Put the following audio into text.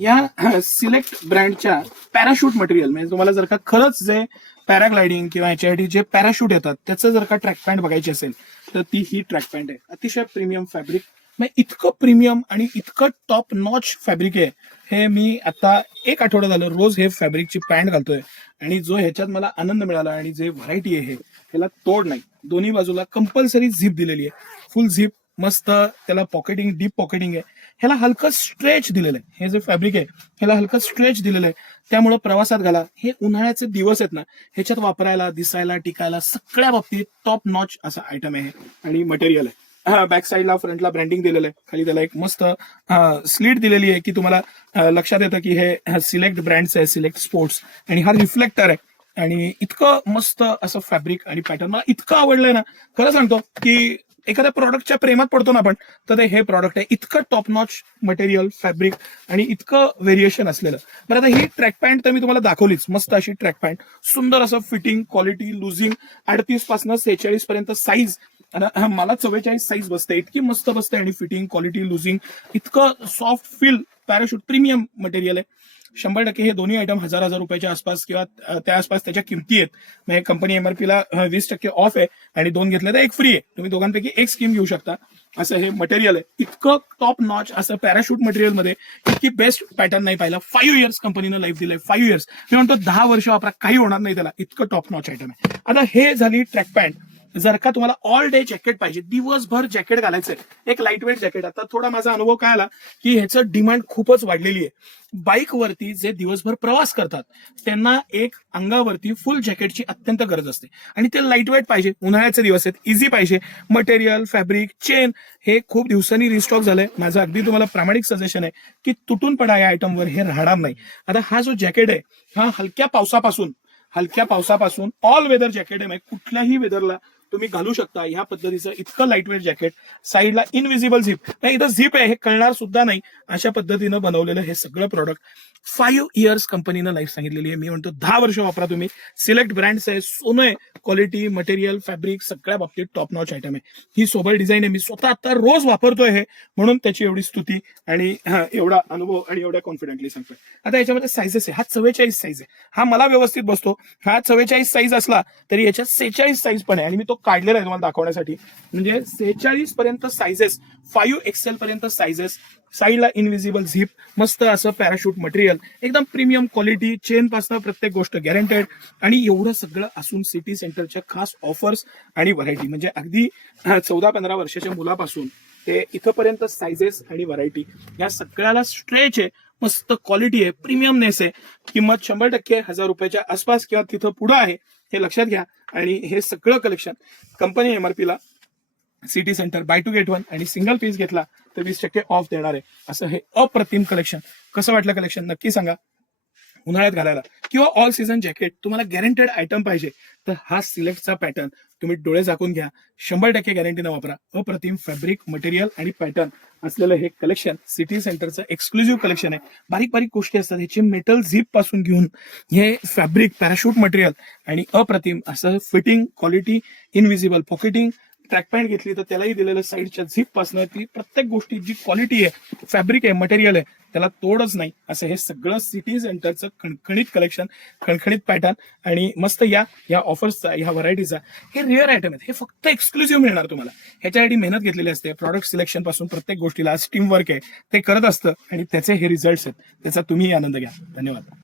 या सिलेक्ट ब्रँडच्या parachute material म्हणजे तुम्हाला जर का खरंच जे पॅराग्लायडिंग किंवा ह्याच्यासाठी जे पॅराशूट येतात त्याचं जर का ट्रॅक पॅन्ट बघायची असेल तर ती ही ट्रॅक पॅन्ट आहे. अतिशय प्रीमियम फॅब्रिक, म्हणजे इतकं प्रीमियम आणि इतकं टॉप नॉच फॅब्रिक आहे. हे मी आता 1 आठवडा झालं रोज हे फॅब्रिकची पॅन्ट घालतोय आणि जो ह्याच्यात मला आनंद मिळाला आणि जे व्हरायटी आहे ह्याला तोड नाही. दोन्ही बाजूला कंपल्सरी झिप दिलेली आहे, फुल झिप, मस्त त्याला पॉकेटिंग, डीप पॉकेटिंग आहे. ह्याला हलकं स्ट्रेच दिलेलं आहे. हे जे फॅब्रिक आहे ह्याला हलकं स्ट्रेच दिलेलं आहे, त्यामुळे प्रवासात घाला. हे उन्हाळ्याचे दिवस आहेत ना, ह्याच्यात वापरायला, दिसायला, टिकायला सगळ्या बाबतीत टॉप नॉच असा आयटम आहे आणि मटेरियल आहे. बॅक साईडला फ्रंटला ब्रँडिंग दिलेलं आहे, खाली त्याला एक मस्त स्लीट दिलेली आहे की तुम्हाला लक्षात येतं की हे सिलेक्ट ब्रँड्स आहे, सिलेक्ट स्पोर्ट्स, आणि हा रिफ्लेक्टर आहे. आणि इतकं मस्त असं फॅब्रिक आणि पॅटर्न मला इतकं आवडलंय ना, खरं सांगतो की एखाद्या प्रॉडक्टच्या प्रेमात पडतो ना आपण, तर ते हे प्रॉडक्ट आहे. इतकं टॉप नॉच मटेरियल, फॅब्रिक आणि इतकं व्हेरिएशन असलेलं. बरं, आता ही ट्रॅक पॅन्ट तर मी तुम्हाला दाखवलीच, मस्त अशी ट्रॅक पॅन्ट, सुंदर असं फिटिंग, क्वालिटी, लुझिंग, 38 पासून 46 पर्यंत साईज. मला 44 साईज बसते, इतकी मस्त बसते. आणि फिटिंग, क्वालिटी, लुझिंग, इतकं soft feel, parachute premium material आहे. 100% हे दोन्ही आयटम हजार रुपयाच्या आसपास किंवा त्या आसपास त्याच्या किमती आहेत. म्हणजे कंपनी एमआरपीला 20% ऑफ आहे आणि 2 घेतले तर 1 फ्री आहे. तुम्ही दोघांपैकी एक स्कीम घेऊ शकता. असं हे मटेरियल आहे. इतकं टॉप नॉच असं पॅराशूट मटेरियल मध्ये इतकी बेस्ट पॅटर्न नाही पाहिला. 5 इयर्स कंपनीनं लाईफ दिलंय. 5 इयर्स मी म्हणतो 10 वर्ष वापरा, काही होणार नाही त्याला. इतकं टॉप नॉच आयटम आहे. आता हे झाली ट्रॅक पॅन्ट. जर का तुम्हाला ऑल डे जॅकेट पाहिजे, दिवसभर जॅकेट घालायचंय, एक लाईट वेट जॅकेट. आता थोडा माझा अनुभव काय आला की ह्याचं डिमांड खूपच वाढलेली आहे. बाईकवरती जे दिवसभर प्रवास करतात त्यांना एक अंगावरती फुल जॅकेटची अत्यंत गरज असते आणि ते लाईट वेट पाहिजे. उन्हाळ्याचे दिवस आहेत, इझी पाहिजे. मटेरियल, फॅब्रिक, चेन हे खूप दिवसांनी रिस्टॉक झालंय. माझं अगदी तुम्हाला प्रामाणिक सजेशन आहे की तुटून पडा या आयटमवर, हे राहणार नाही. आता हा जो जॅकेट आहे हा हलक्या पावसापासून ऑल वेदर जॅकेट आहे. म्हणजे कुठल्याही वेदरला तुम्ही घालू शकता ह्या पद्धतीचं इतकं लाईटवेट जॅकेट. साईडला इनविजिबल झिप, नाही इथं झिप आहे, हे कळणार सुद्धा नाही अशा पद्धतीनं बनवलेलं हे सगळं प्रॉडक्ट. 5 इयर्स कंपनीनं लाईफ सांगितलेली आहे. मी म्हणतो 10 वर्ष वापरा तुम्ही. सिलेक्ट ब्रँड्स आहे, सोनं आहे, क्वालिटी, मटेरियल, फॅब्रिक सगळ्या बाबतीत टॉप नॉच आयटम आहे. ही सोबर डिझाईन आहे. मी स्वतः आता रोज वापरतोय हे, म्हणून त्याची एवढी स्तुती आणि एवढा अनुभव आणि एवढ्या कॉन्फिडेंटली सांगतोय. आता याच्यामध्ये साईजेस आहे. हा 44 साईज आहे, हा मला व्यवस्थित बसतो. हा 44 साईज असला तरी याच्यात 46 साईज पण आहे आणि मी तो काढलेला आहे तुम्हाला दाखवण्यासाठी. म्हणजे 46 पर्यंत साईजेस, 5XL पर्यंत साईजेस. साईडला इनविजिबल झिप, मस्त असं पॅराशूट मटेरियल, एकदम प्रीमियम क्वालिटी, चेन पासून प्रत्येक गोष्ट गॅरंटेड. आणि एवढं सगळं असून सिटी सेंटरच्या खास ऑफर्स आणि व्हरायटी, म्हणजे अगदी 14-15 वर्षाच्या मुलापासून ते इथंपर्यंत साईजेस आणि व्हरायटी या सगळ्याला स्ट्रेच आहे. मस्त क्वालिटी आहे, प्रीमियमनेस आहे. किंमत 100% 1000 रुपयाच्या आसपास किंवा तिथं पुढं आहे, हे लक्षात घ्या. आणि हे सगळं कलेक्शन कंपनी एमआरपीला सिटी सेंटर बाय 2 गेट 1 आणि सिंगल पीस घेतला तर 20% ऑफ देणार आहे. असं हे अप्रतिम कलेक्शन. कसं वाटलं कलेक्शन नक्की सांगा. उन्हाळ्यात घालायला किंवा ऑल सीझन जॅकेट तुम्हाला गॅरंटेड आयटम पाहिजे तर हा सिलेक्टचा पॅटर्न तुम्ही डोळे झाकून घ्या. 100% गॅरंटीनं वापरा. अप्रतिम फॅब्रिक, मटेरियल आणि पॅटर्न असलेलं हे कलेक्शन सिटी सेंटरचं एक्सक्लुझिव्ह कलेक्शन आहे. बारीक बारीक गोष्टी असतात. ह्याची मेटल झिप पासून घेऊन हे फॅब्रिक, पॅराशूट मटेरियल आणि अप्रतिम असं fitting, quality, invisible pocketing. Track pant घेतली तर त्यालाही दिलेलं साईडच्या झिप पासून ती प्रत्येक गोष्टी जी क्वालिटी आहे, फॅब्रिक आहे, मटेरियल आहे, त्याला तोडच नाही. असं हे सगळं सिटी सेंटरचं खणखणीत कलेक्शन, खणखणीत पॅटर्न आणि मस्त या ऑफर्सचा, या व्हरायटीचा. हे रिअर आयटम आहेत, हे फक्त एक्सक्लुझिव्ह मिळणार तुम्हाला. ह्याच्यासाठी मेहनत घेतलेली असते. प्रॉडक्ट सिलेक्शन पासून प्रत्येक गोष्टीला टीम वर्क आहे, ते करत असतं आणि त्याचे हे रिझल्ट्स आहेत. त्याचा तुम्ही आनंद घ्या. धन्यवाद.